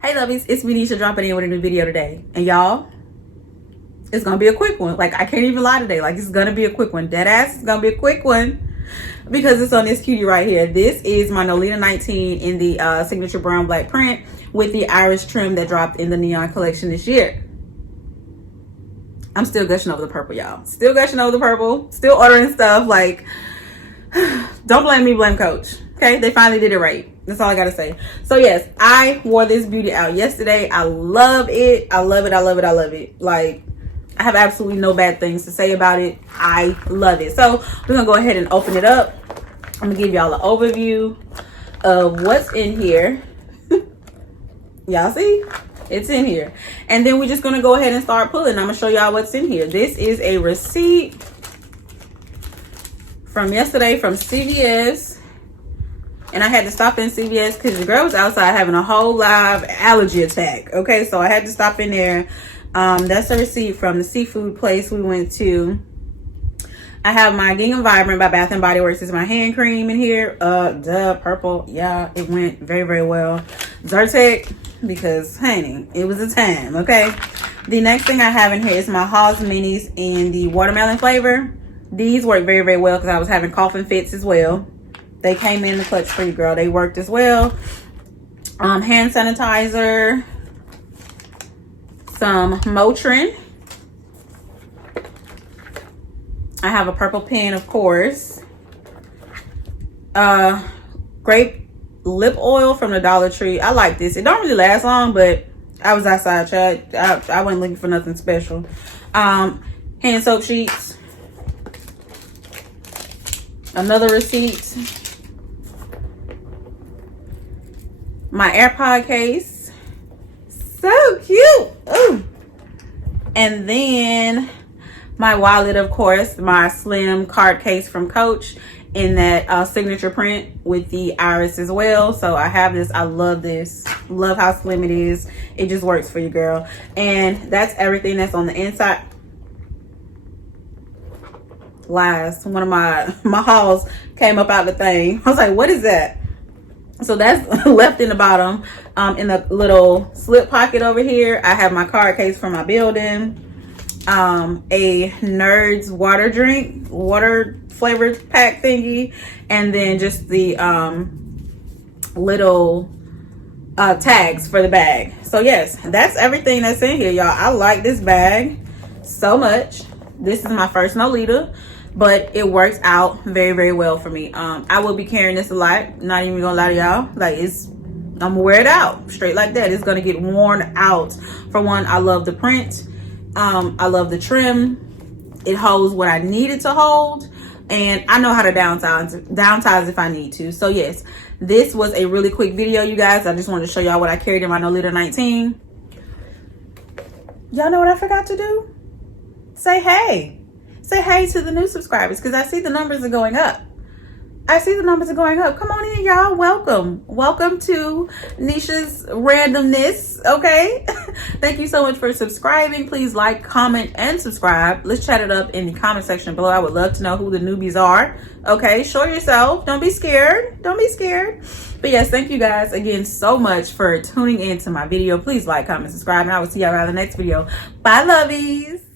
Hey lovies, it's me Nisha dropping in with a new video today. And y'all, it's gonna be a quick one. Like, I can't even lie today. Like, it's gonna be a quick one. Deadass, it's gonna be a quick one because it's on this cutie right here. This is my Nolita 19 in the signature brown black print with the iris trim that dropped in the neon collection this year. I'm still gushing over the purple, y'all. Still gushing over the purple. Still ordering stuff. Like, don't blame me, blame Coach. Okay, they finally did it right. That's all I gotta say. So yes, I wore this beauty out yesterday. I love it. I love it. I love it. I love it. Like, I have absolutely no bad things to say about it. I love it. So we're gonna go ahead and open it up. I'm gonna give y'all an overview of what's in here. Y'all see? It's in here. And then we're just gonna go ahead and start pulling. I'm gonna show y'all what's in here. This is a receipt from yesterday from CVS. And I had to stop in CVS because the girl was outside having a whole live allergy attack. Okay, so I had to stop in there. That's a receipt from the seafood place we went to. I have my Gingham Vibrant by Bath & Body Works. Is my hand cream in here. Purple. Yeah, it went very, very well. Zyrtec, because, honey, it was a time, okay? The next thing I have in here is my Haws Minis in the watermelon flavor. These work very, very well because I was having coughing fits as well. They came in the clutch for you, girl. They worked as well. Hand sanitizer. Some Motrin. I have a purple pen, of course. Grape lip oil from the Dollar Tree. I like this. It don't really last long, but I was outside, child. I wasn't looking for nothing special. Hand soap sheets. Another receipt. My AirPod case. So cute. Ooh. And then my wallet, of course, my slim card case from Coach in that signature print with the iris as well. So I have this. I love this. Love how slim it is. It just works for you, girl. And that's everything that's on the inside. Lies. One of my hauls came up out the thing. I was like, what is that? So that's left in the bottom. In the little slip pocket over here, I have my card case for my building. A Nerds water flavored pack thingy, and then just the little tags for the bag. So yes, that's everything that's in here, y'all. I like this bag so much. This is my first Nolita, but it works out very, very well for me. I will be carrying this a lot. Not even gonna lie to y'all. Like, I'm gonna wear it out straight like that. It's gonna get worn out. For one, I love the print. I love the trim. It holds what I need it to hold, and I know how to downsize if I need to. So yes, this was a really quick video, you guys. I just wanted to show y'all what I carried in my Nolita 19. Y'all know what I forgot to do? Say hey. Say hey to the new subscribers, because I see the numbers are going up. I see the numbers are going up. Come on in, y'all. Welcome. Welcome to Nisha's randomness, okay? Thank you so much for subscribing. Please like, comment, and subscribe. Let's chat it up in the comment section below. I would love to know who the newbies are, okay? Show yourself. Don't be scared. Don't be scared. But yes, thank you guys again so much for tuning into my video. Please like, comment, subscribe, and I will see y'all in the next video. Bye, lovies.